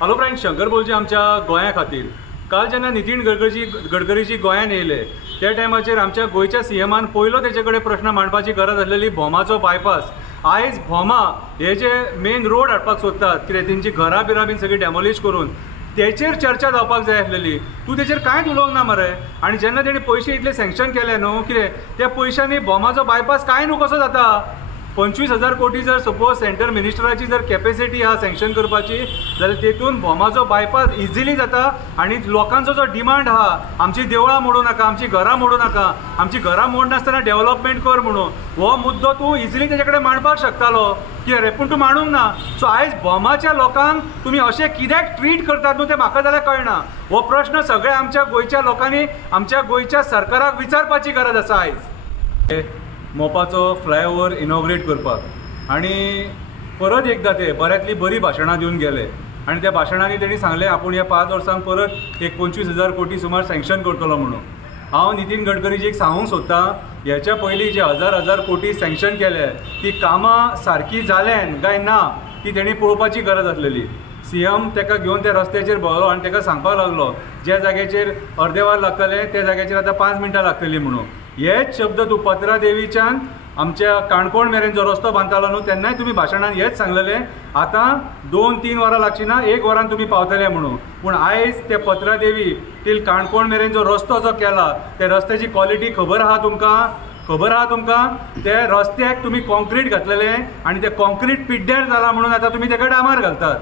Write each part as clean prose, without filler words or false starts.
Hello friends, Shankar बोलचे आमच्या गोंया खातीर काल जेन्ना नितीन गडकरीजी गोंयान येयले त्या टायमाचेर आमच्या गोंयच्या सीएमान पयलो तेजे कडेन प्रश्न मांडपाची गरज आसलेली भोमाचो बायपास। आयज भोमा हे जे मेन रोड हाडपाक सोदतात कितें तेंची घरां बिरां बीन सगळी डेमोलिश करून तेचेर चर्चा जावपाक जाय आसलेली। तूं तेचेर कांयच उलोवंक ना मरे। आनी जेन्ना तेणी पयशे इतले सँक्शन केले न्हू कितें त्या पयशांनी भोमाचो बायपास कांय न्हू कसो जाता। 25,000 कोटी जर सपोज सेंटर मिनिस्टराची जर कॅपेसिटी हा सँक्शन करपाची जाल्यार तेतून भोमाचो बायपास इजिली जाता। आनी लोकांचो जो डिमांड आहा आमची देवळां मोडू नाका, आमची घरां मोडू नाका, आमची घरां मोडनासतना डेव्हलपमेंट कर म्हणून हो मुद्दो तूं इजिली तेजे कडेन मांडपाक शकतालो कितें रे, पूण तूं मांडूंक ना। सो आयज भोमाच्या लोकांक तुमी अशें कित्याक ट्रीट करतात न्हू तें म्हाका जाल्यार कळना। हो प्रश्न सगळ्या आमच्या गोंयच्या लोकांनी आमच्या गोंयच्या सरकाराक विचारपाची गरज आसा आयज। मोपाचो फ्लायओव्हर इनॉग्रेट करपाक आनी परत एकदां ते बऱ्यांतली बरी भाशणां दिवन गेले आनी त्या भाशणांनी तेणी सांगलें आपूण ह्या 5 वर्सांक परत एक 25,000 कोटी सुमार सँक्शन करतलो म्हणून। हांव नितीन गडकरीजीक सांगूंक सोदतां ह्याच्या पयलीं जे हजार कोटी सँक्शन केले ती कामां सारकी जाल्यान काय ना ती तेणी पळोवपाची गरज आसलेली। सीएम तेका घेवन त्या रस्त्याचेर भोंवलो आनी तेका सांगपाक लागलो ज्या जाग्याचेर अर्दे वर लागतले त्या जाग्याचेर आतां 5 मिनटां लागतलीं म्हणून। हेच शब्द तूं पत्रा देवीच्यान आमच्या काणकोण मेरेन जो रस्तो बांदतालो न्हू तेन्नाय तुमी भाशणान हेच सांगलेले आतां 2-3 वरां लागची ना, 1 वरान तुमी पावतले म्हणून। पूण आयज ते पत्रा देवी टील काणकोण मेरेन जो रस्तो जो केला त्या रस्त्याची क्वॉलिटी खबर आहा तुमकां? ते रस्त्याक तुमी कॉन्क्रीट घातलेले आनी ते कॉन्क्रीट पिड्ड्यार जाला म्हणून आतां तुमी तेका डांबर घालतात।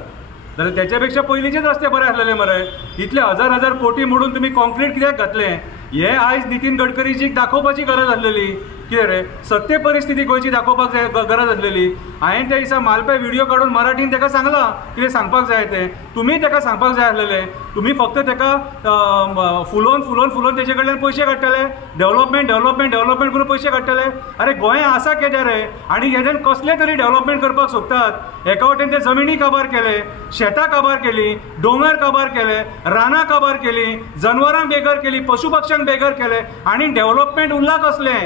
जाल्यार त्याच्या पयलींचेच रस्ते बरे आसलेले मरे। इतले हजार कोटी मोडून तुमी कॉन्क्रीट कित्याक घातलें हे आयज नितीन गडकरीजीक दाखोवपाची गरज आसलेली कितें रे, सत्य परिस्थिती गोंयची दाखोवपाक जाय गरज आसलेली। हांवें त्या दिसा मालपे व्हिडिओ काडून मराठीन तेका सांगलां कितें सांगपाक जाय तें, तुमी तेका सांगपाक जाय आसलेलें। तुमी फक्त तेका फुलोवन तेजे कडल्यान पयशे काडटले, डेव्हलपमेंट करून पयशे काडटले। अरे गोंय आसा केदें रे, आनी हेजेन कसले तरी डेव्हलपमेंट करपाक सोदतात। एका वटेन ते जमिनी काबार केले, शेतां काबार केली, दोंगर काबार केले, रानां काबार केली, जनवरां बेगर केली, पशुपक्ष्यांक बेगर केले, आनी डेव्हलपमेंट उरला कसले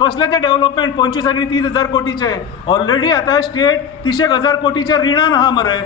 ते डेव्हलपमेंट 25 आनी 30,000 कोटीचे। ऑलरेडी आता स्टेट 300,000 कोटीचे रिणान आहा मरे।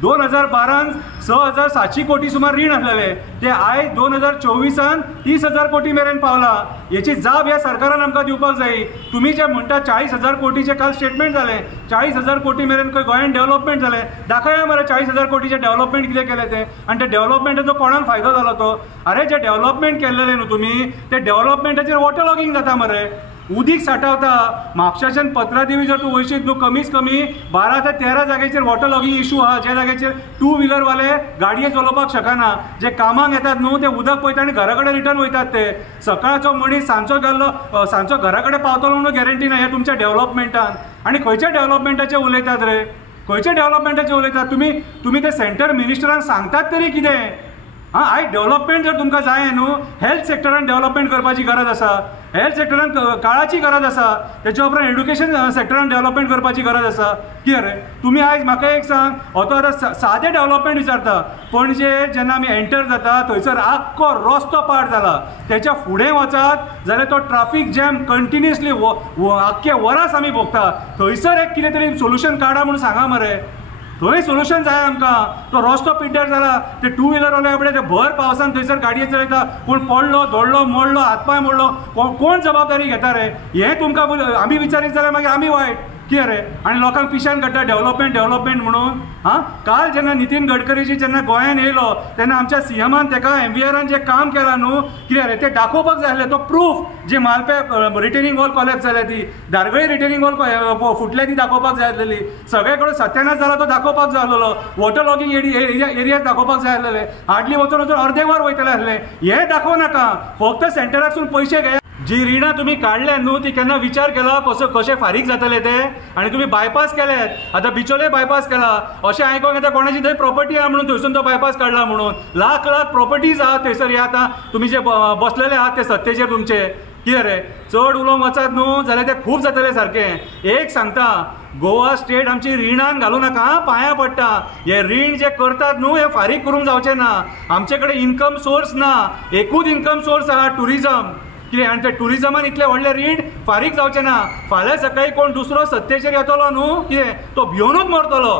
2012 6,700 कोटी सुमार रीण आसलेले ते आयज 2024 30,000 कोटी मेरेन पावला। याची जाप ह्या सरकारान आमकां दिवपाक जाय। तुमी जे म्हणटा 40,000 कोटीचे काल स्टेटमेंट जाले, 40,000 कोटी मेरेन खंय गोंयान डेव्हलपमेंट जाले, दाखया मरे 40,000 कोटीचे डेव्हलपमेंट कितें केले ते, आनी ते डेव्हलपमेंटाचो कोणाक फायदो जालो तो। अरे जे डेव्हलपमेंट केल्लेले न्हू तुमी ते डेव्हलपमेंटाचेर वॉटर लॉगिंग जाता मरे, उदीक साठवता। म्हापशाच्यान पत्रा देवी जर तूं वयशीत न्हू कमीच कमी 12 ते 13 जाग्याचेर वॉटर लॉगिंग इशू आहा, ज्या जाग्याचेर 2 व्हिलरवाले गाडये चलोवपाक शकना। जे कामाक येतात न्हू ते उदक पळयता आनी घरा कडेन रिटर्न वयतात। ते सकाळचो मनीस सांजचो गेल्लो सांजचो घरा कडेन पावतलो म्हणून गॅरंटी ना हे तुमच्या डेव्हलपमेंटान। आनी खंयच्या डेव्हलपमेंटाचे उलयतात रे, खंयच्या डेव्हलपमेंटाचे उलयतात तुमी ते सेंटर मिनिस्टरांक सांगतात तरी कितें? आयज डेव्हलपमेंट जर तुमकां जाय न्हू हेल्थ सेक्टरान डेव्हलपमेंट करपाची गरज आसा, हेल्थ सेक्टरान काळाची गरज आसा, त्याच्या उपरांत एड्युकेशन सेक्टरान डेव्हलपमेंट करपाची गरज आसा। कितें रे तुमी आयज म्हाका एक सांग, हो तो आतां सादें डेव्हलपमेंट विचारता। पणजे जेन्ना आमी एंटर जाता थंयसर आख्खो रस्तो पाड जाला, त्याच्या फुडें वचात जाल्यार तो ट्राफीक जॅम कंटिन्युअसली आख्खे वरास आमी भोगता। थंयसर एक कितें तरी सोल्युशन काडा म्हणून सांगा मरे, थंय सोल्युशन जाय आमकां। तो रस्तो पिड्ड्यार जाला, ते 2 व्हिलरवाले आपले ते भर पावसान थंयसर गाडये चलयता, कोण पडलो धोडलो मोडलो हातपाय मोडलो कोण जबाबदारी घेता रे? हें तुमकां आमी विचारीत जाल्यार मागीर आमी वायट कितें रे? आनी लोकांक पिशान काडटा डेव्हलपमेंट म्हणून। काल जेन्ना नितीन गडकरीजी जेन्ना गोंयान येयलो तेन्ना आमच्या सीएमान तेका MVRन जे काम केलां न्हू कितें रे ते दाखोवपाक जाय आसलें। तो प्रूफ जे मालपे रिटेनिंग वॉल कॉलेप्स जाल्या ती, दारगळी रिटेनिंग वॉल फुटल्या ती दाखोवपाक जाय आसलेली। सगळे कडेन सत्यानाश जाला तो दाखोवपाक जाय आसलेलो, वॉटर लॉगिंग एरिया दाखोवपाक जाय आसलेले। हार्डली वचून अर्दे वर वयतले आसले, हे दाखोव नाका, फक्त सेंटराकसून पयशे घे। जी रिणां तुमी काडल्या न्हू ती केन्ना विचार केला कशे फारीक जातले ते? आनी तुमी बायपास केलेत, आतां बिचोले बायपास केला, अशें आयकोंक येता कोणाची थंय प्रॉपर्टी आहा म्हणून थंयसून तो बायपास काडला म्हणून। लाख प्रॉपर्टीज आहात थंयसर। हे आतां तुमी जे बसलेले आहात ते सत्तेचेर तुमचे कितें रे? चड उलोवंक वचात न्हू जाल्यार ते खूब जातले सारकें। एक सांगता, गोवा स्टेट आमची रिणान घालूं नाका, पांयां पडटा। हे रीण जे करतात न्हू हे फारीक करूंक जावचें ना। आमचे कडेन इन्कम सोर्स ना, एकूच इन्कम सोर्स आहा टुरिजम कितें, आनी ते टुरिजमान इतले व्हडले रीण फारीक जावचें ना। फाल्यां सकाळी कोण दुसरो सत्तेचेर येतलो न्हू कितें तो भिवनूच मरतलो।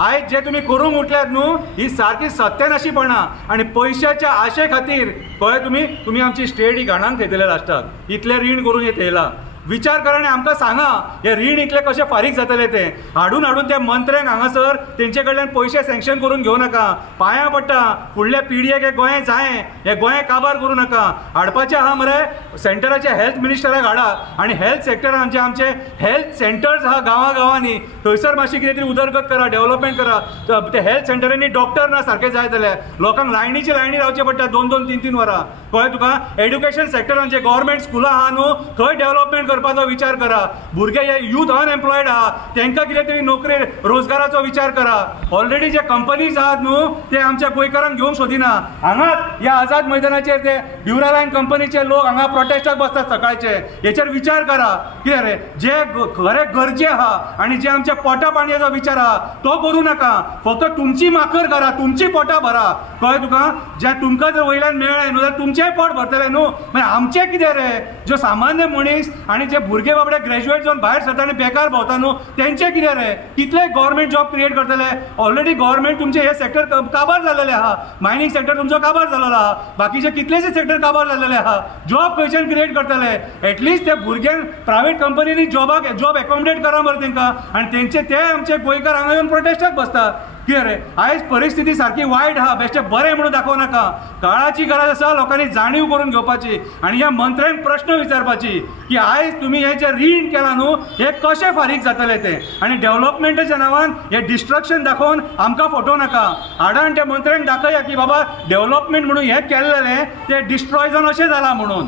आयज जे तुम्ही करूंक उठल्यात न्हू ही सारकी सत्यानाशीपणां आनी पयशाच्या आशे खातीर कळ्ळें तुम्ही आमची स्टेट ही घाणान थेयतले लास्टाक इतले रीण करून हे थेयला विचार करा आनी आमकां सांगा हे रीण इतले कशे फारीक जातले ते हाडून ते मंत्र्यांक हांगासर तेंचे कडल्यान पयशे सँक्शन करून घेवं नाका पांयां पडटा फुडल्या पिळगेक हे गोंय जाय हे गोंय काबार करूं नाका हाडपाचें आहा मरे सेंटराचे हेल्थ मिनिस्टराक हाडा आनी हेल्थ सेक्टरान जे आमचे हेल्थ सेंटर्स आहा गांवांनी थंयसर मातशी कितें तरी उदरगत करा डेव्हलपमेंट करा ते हेल्थ सेंटरांनी डॉक्टर ना सारके जाय जाल्यार लोकांक लायनीची लायनी रावचे पडटा 2-2, 3-3 वरां कळ्ळें तुका एड्युकेशन सेक्टरान जे गव्हर्मेंट स्कुलां आहा न्हू थंय डेव्हलपमेंट करपाचो विचार करा भुरगे हे यूथ अनएम्प्लॉयड आहा तांकां कितें तरी नोकरी रोजगाराचो विचार करा ऑलरेडी जे कंपनीज आहात न्हू ते आमच्या गोंयकारांक घेवंक सोदिना हांगाच ह्या आझाद मैदानाचेर ते ड्युरालायन कंपनीचे लोक हांगा प्रोटेस्टाक बसतात सकाळचे हेचेर विचार करा कितें रे जे खरे गरजे आहा आनी जे आमच्या पोटा पाणयाचो विचार आहा तो करूं नाका फक्त तुमची माखर करा तुमची पोटां भरा कळ्ळें तुका जे तुमकां जर वयल्यान मेळ्ळें न्हू जाल्यार तुमचेंय पोट भरतलें न्हू मागीर आमचें कितें रे जो सामान्य मनीस आनी जे भुरगे बाबडे ग्रॅज्युएट जावन भायर सरता आनी बेकार भोंवता न्हू तेंचें कितें रे कितले गव्हर्मेंट जॉब क्रिएट करतले ऑलरेडी गव्हर्मेंट तुमचे हे सेक्टर काबार जाल्लेले आहा मायनिंग सेक्टर तुमचो काबार जाल्लो आहा बाकीचे कितलेशे सेक्टर काबार जाल्लेले आहा जॉब खंयच्यान क्रिएट करतले एटलिस्ट ते भुरग्यांक प्रायवेट कंपनीनी जॉब एकोमोडेट करा मरे तेंकां आनी ते आमचे गोंयकार हांगा येवन प्रोटेस्टाक बसता कितें रे आयज परिस्थिती सारकी वायट आहा बेश्टें बरें म्हणून दाखोव नाका काळाची गरज आसा लोकांनी जाणीव करून घेवपाची आनी ह्या मंत्र्यांक प्रश्न विचारपाची की आयज तुमी हे जे रीण केलां न्हू हे कशें फारीक जातले ते आनी डेव्हलपमेंटाच्या नांवान हे डिस्ट्रक्शन दाखोवन आमकां फटोव नाका हाडा आनी त्या मंत्र्यांक दाखया की बाबा डेव्हलपमेंट म्हणून हें केल्लें तें डिस्ट्रॉय जावन अशें जालां म्हणून